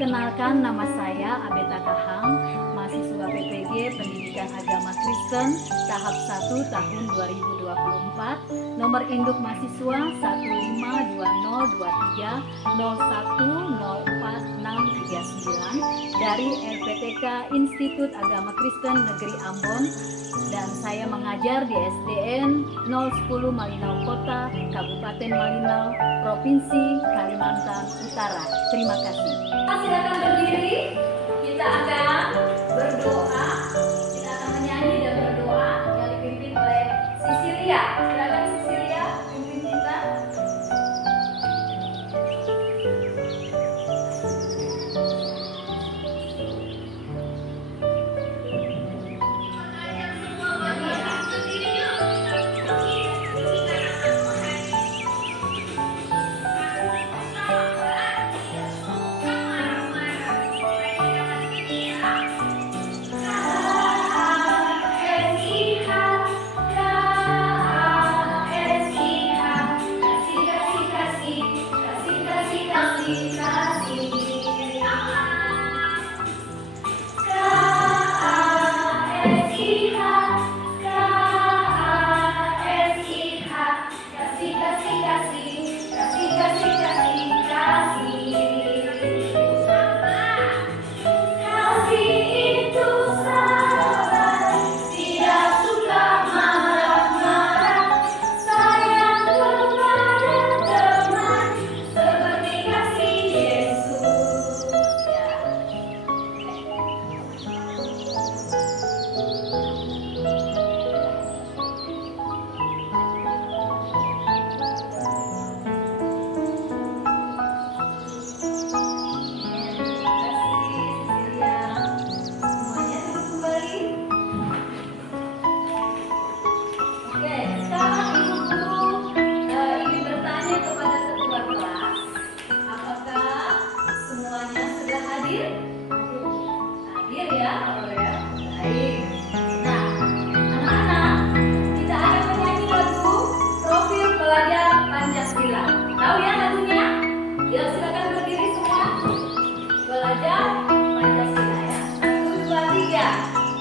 Perkenalkan, nama saya Abeta Kahang, mahasiswa PPG Pendidikan Agama Kristen tahap 1 tahun 2024. Nomor induk mahasiswa 1520301046639 dari RPTK Institut Agama Kristen Negeri Ambon, dan saya mengajar di SDN 010 Malinau Kota, Kabupaten Malinau, Provinsi Kalimantan Utara. Terima kasih. Silakan berdiri, kita akan berdoa, kita akan menyanyi dan berdoa yang dipimpin oleh Sisilia. Silakan Sisilia, pimpin kita.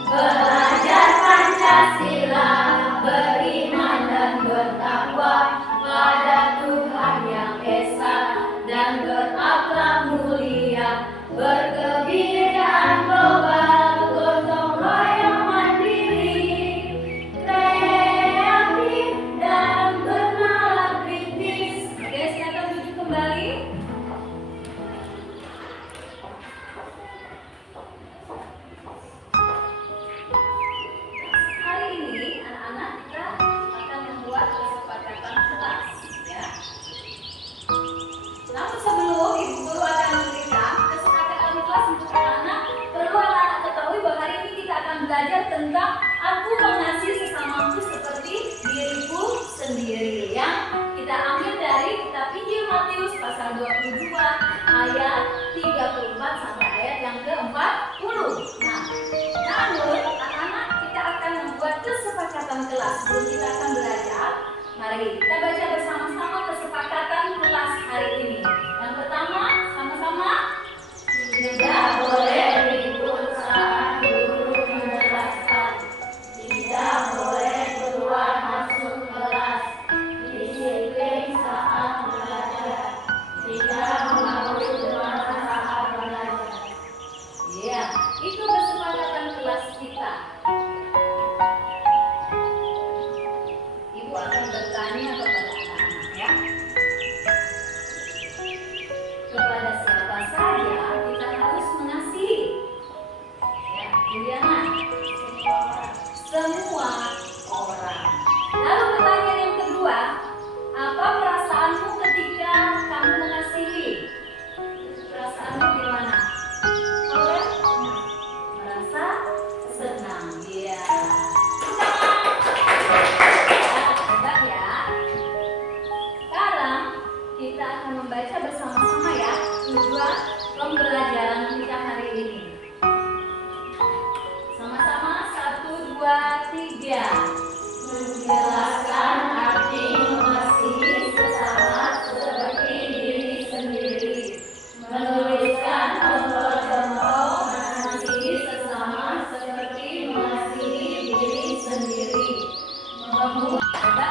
Belajar Pancasila, beriman dan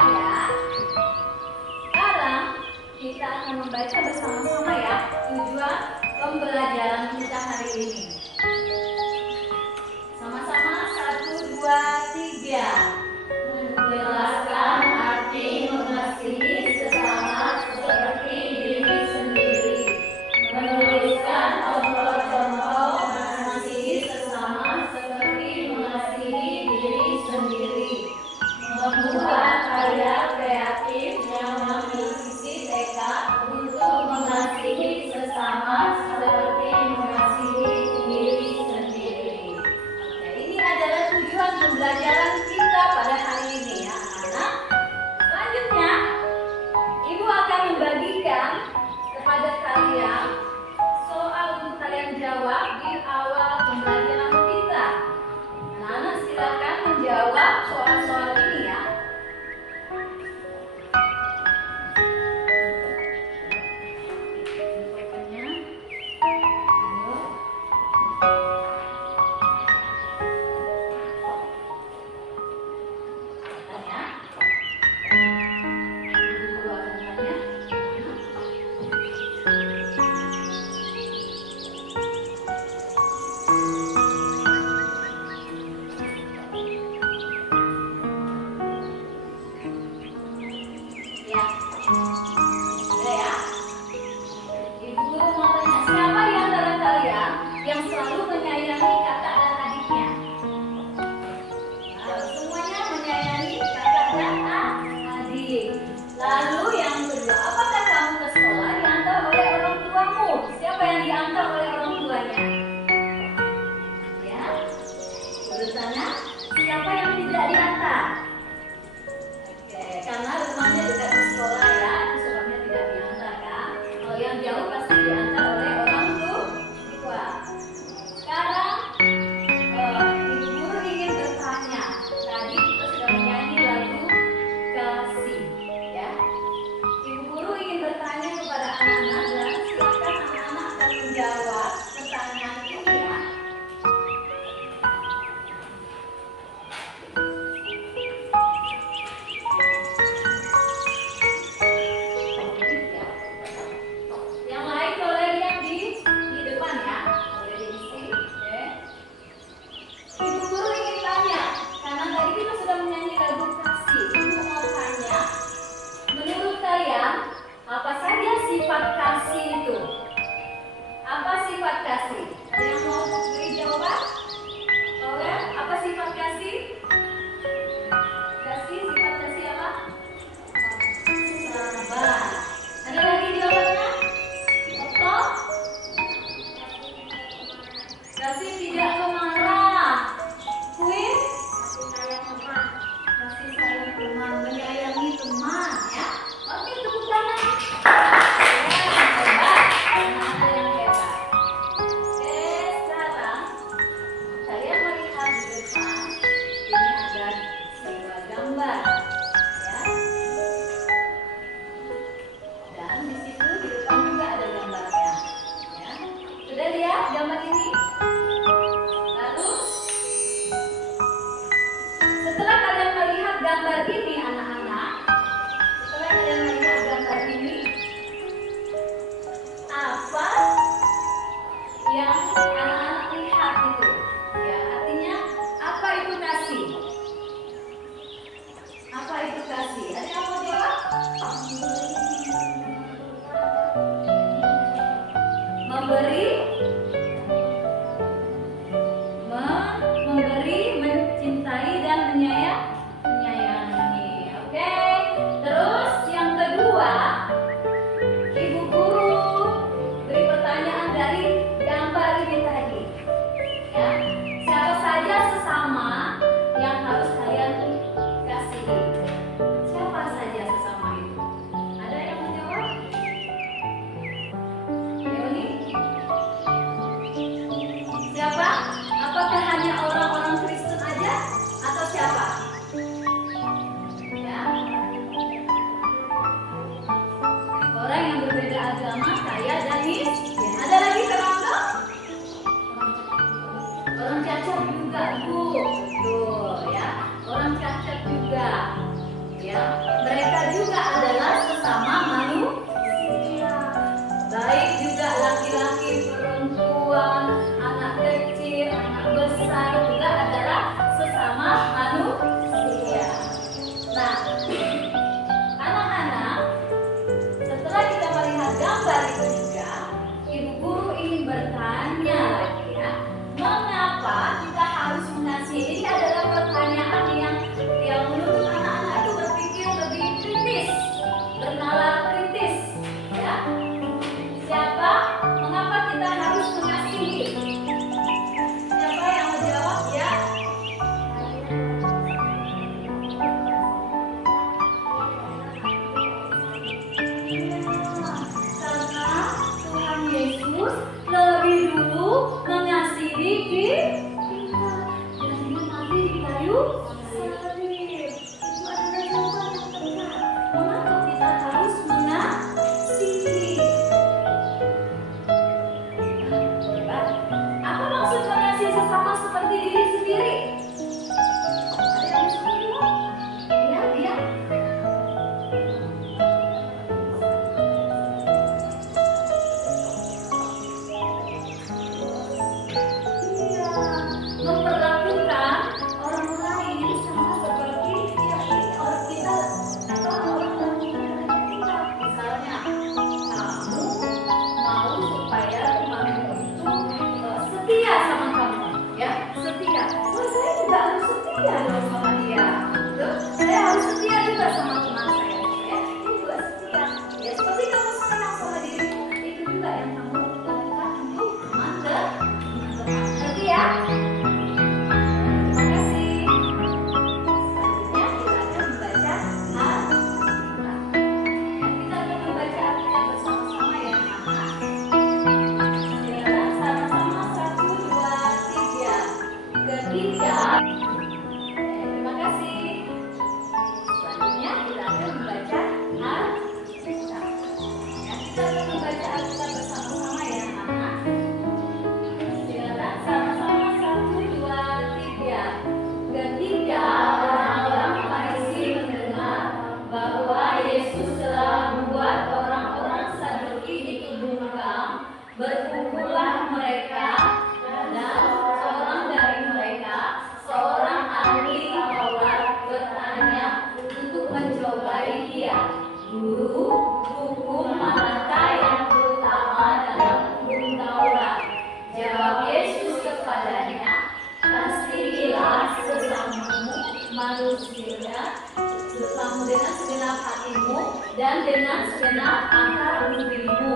ya. Sekarang kita akan membaca bersama-sama ya tujuan pembelajaran kita hari ini. Sama-sama 1, 2, 3. Menjelaskan arti mengasihi sesama seperti diri sendiri. Menuliskan contoh-contoh mengasihi sesama seperti mengasihi diri sendiri. Membuat karya kreatif yang mengisi tekad untuk mengasihi sesama seperti mengasihi diri Iya, Guru, hukum manakah yang terutama dalam hukum Taurat? Jawab Yesus kepadanya, kasihilah sesamamu manusia, sesamamu dengan segenap hatimu dan dengan segenap akal budimu.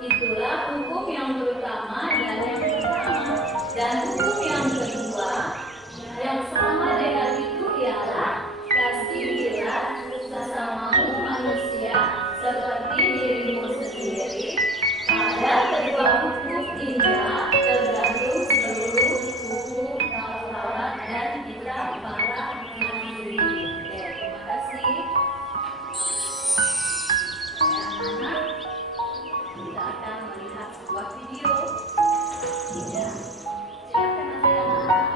Itulah hukum yang terutama dan yang pertama. Dan hukum yang kedua yang sama dengan itu ialah kasihilah sesamamu manusia seperti dirimu sendiri. Pada kedua hukum inilah tergantung seluruh hukum Taurat dan kita para nabi. Ya, terima kasih. Anak-anak, kita akan melihat sebuah video. Ya, silakan anak-anak.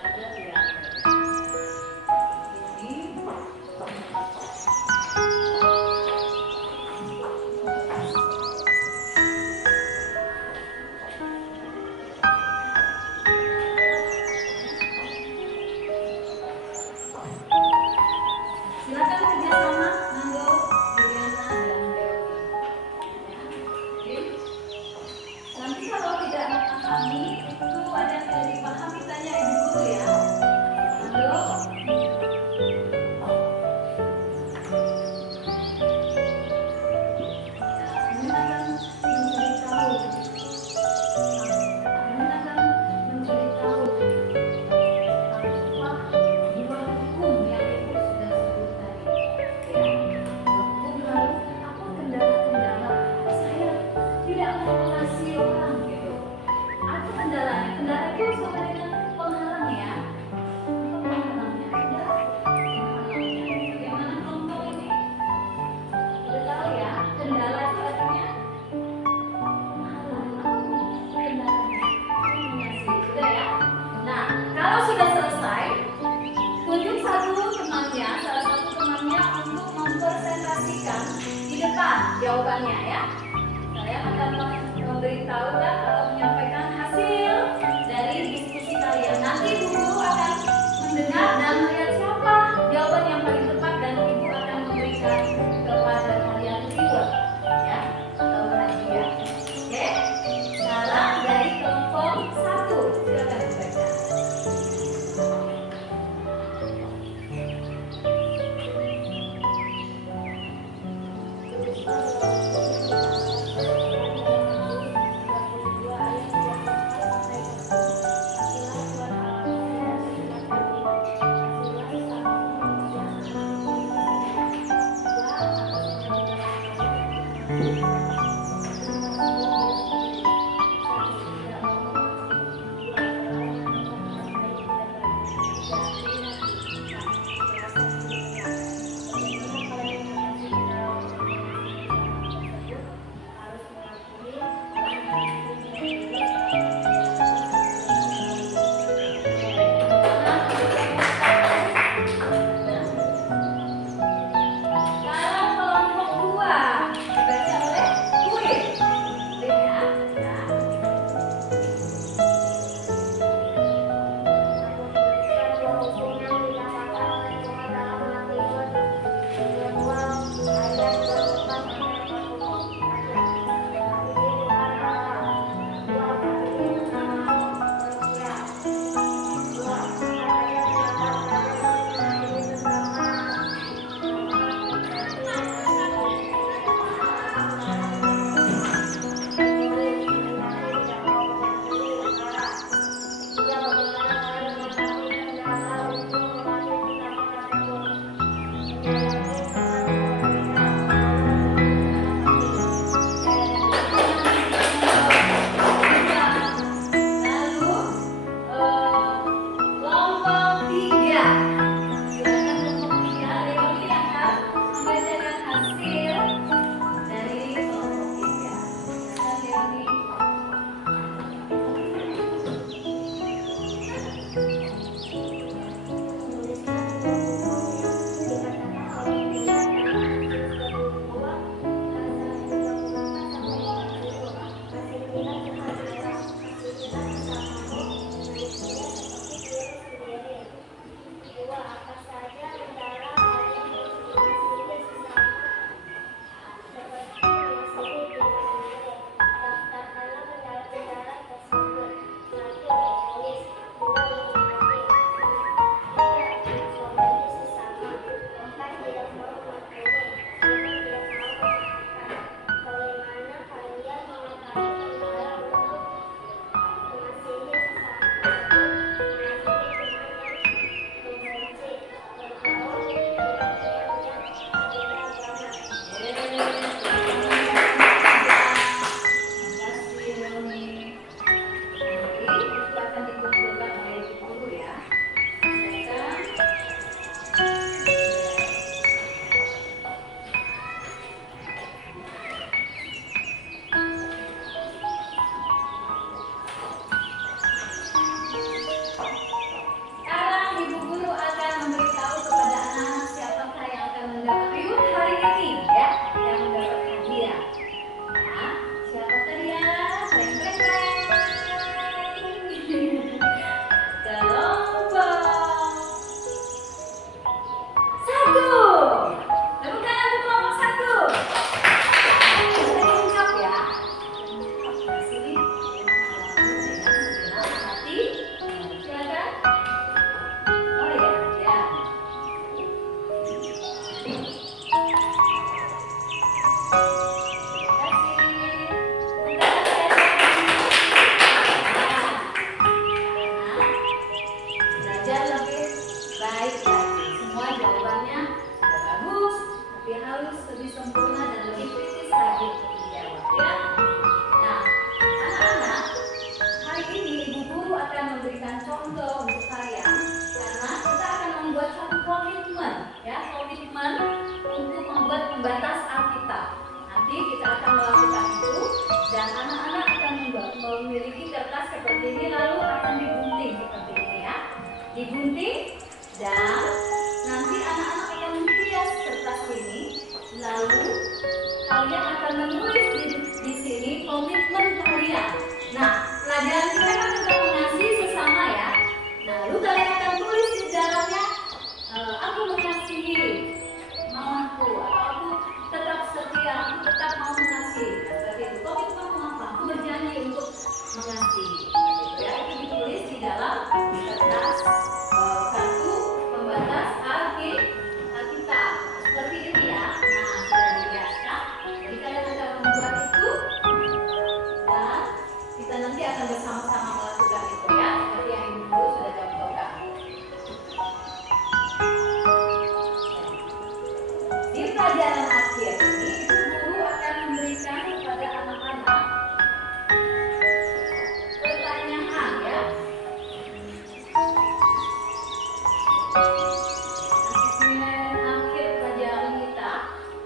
ada ya. Ini silakan kerjasama Nando, Juliana dan Dewi. Oke. Nanti kalau tidak memahami itu ada yang tidak dipahami tanya ibu guru ya. Nando. Ini akan mencari tahu. Ini akan mencari tahu apa dua hukum yang ibu sudah sebut tadi. Ya. Hukum lalu apa kendala-kendala saya tidak mau mengasihi orang gitu. Apa kendalanya? Kendala itu sama dengan penghalang ya. Penghalangnya ada. Penghalangnya. Bagaimana kelompok ini? Udah tahu ya? Kendala itu artinya penghalang. Kendalanya mengasihi. Sudah ya? Nah, kalau sudah selesai, tunjuk salah satu temannya untuk mempresentasikan di depan jawabannya ya. Saya akan memberitahukan atau menyampaikan hasil dari diskusi kalian. Nanti Bu Guru akan mendengar dan melihat siapa jawaban yang paling tepat dan Ibu akan memberikan kepada kalian reward ya atau hadiah. Oke? Sekarang dari kelompok 1 silakan dibaca. seperti ini, lalu akan digunting seperti ini ya. Digunting dan nanti anak-anak akan menghias kertas ini. Lalu kalian akan menulis di sini komitmen kalian. Nah, pelajaran kita kan tentang mengasihi sesama ya. Lalu kalian akan tulis di dalamnya, aku mengasihi mamaku, atau aku tetap setia, aku tetap mau mengasihi. Seperti itu. Komitmen apa? Aku berjanji untuk mengasihi. Gitu ya. Itu ditulis di dalam kertas kartu pembatas Alkitab. Seperti ini ya. Nah, sudah dihiaskan. Jadi kalian akan membuat itu dan kita nanti akan bersama-sama melakukan itu ya. Seperti yang ibu guru sudah contohkan. Di pelajaran akhir ini, ibu guru akan memberikan kepada anak-anak pertanyaan ya. Akhir pelajaran kita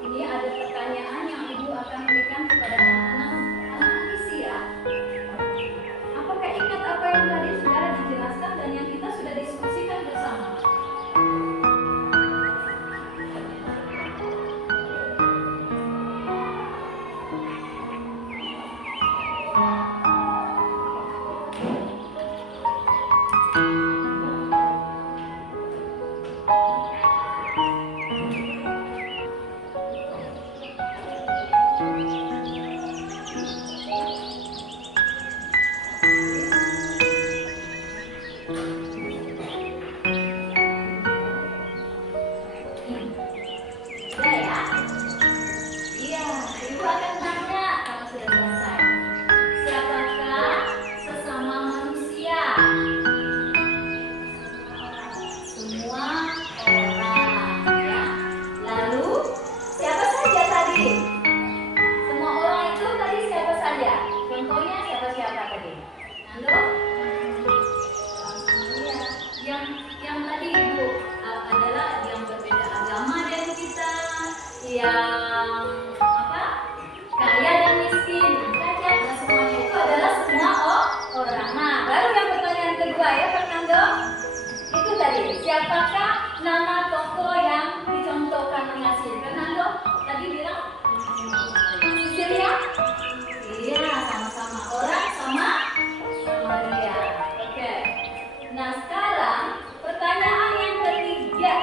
ini ada pertanyaan yang ibu akan berikan kepada anak-anak isi ya. Apakah ingat apa yang tadi sudah dijelaskan dan yang kita sudah diskusikan bersama? Sudah ya? Iya, ibu akan tanya kalau sudah selesai. Siapakah sesama manusia? Semua orang ya. Lalu siapa saja tadi? Semua orang itu tadi siapa saja? Contohnya siapa-siapa tadi? Nando? Iya, yang tadi ibu adalah yang berbeda agama dari kita, yang apa? Kaya dan miskin, cacat, dan semuanya itu adalah semua orang. Nah, baru yang pertanyaan kedua ya, Fernando. Itu tadi, siapakah nama tokoh yang dicontohkan mengasihi? Fernando tadi bilang Sisilia? Iya, sama-sama orang sama dia. Oke. Nah, sekarang pertanyaan yang ketiga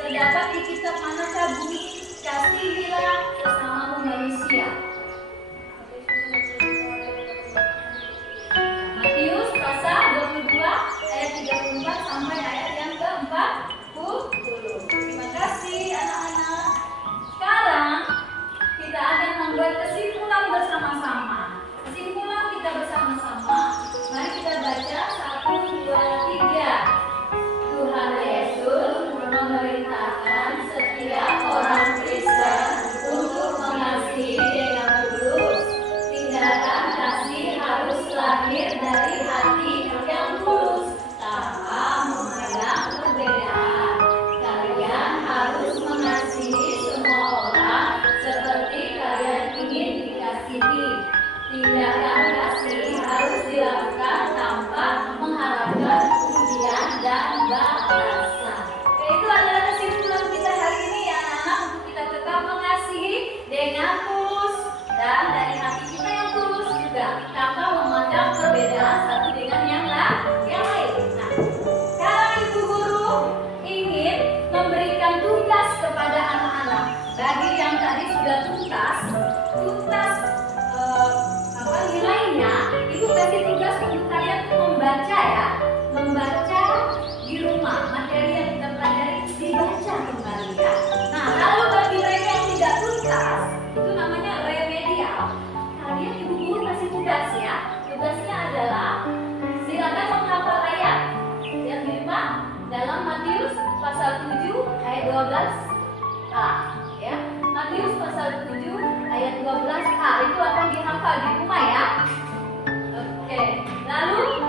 terdapat di kitab manakah bunyi kasihilah sesamamu manusia. Matius pasal 22 ayat 34 sampai ayat yang ke-40. Terima kasih anak-anak. Sekarang kita akan membuat kesimpulan bersama-sama. Kesimpulan kita bersama-sama. Mari kita baca 1, 2, 3. Tuhan Yesus memerintahkan setiap orang Kristen untuk mengasihi dengan tulus. Tindakan kasih harus lahir dari hati yang tulus tanpa memandang perbedaan. Kalian harus mengasihi semua orang seperti kalian ingin dikasihi. Tindakan kasih harus dilakukan tanpa mengharapkan pujian dan balasan. Itu adalah kesimpulan kita hari ini ya anak-anak, untuk kita tetap mengasihi dengan tulus dan dari hati kita yang tulus juga tanpa memandang perbedaan satu dengan yang lain. Nah, sekarang ibu guru ingin memberikan tugas kepada anak-anak. Bagi yang tadi sudah tuntas nilainya, ibu kasih tugas untuk kalian membaca ya, membaca di rumah materi yang kita pelajari dibaca kembali ya. Nah, lalu bagi mereka yang tidak tuntas, itu namanya remedial. Kalian ibu guru kasih tugas ya. Tugasnya adalah silakan menghafal ayat yang lima dalam Matius pasal 7 ayat 12a ya. Matius pasal 7 ayat 12a itu akan dihafal di rumah ya. Oke. Lalu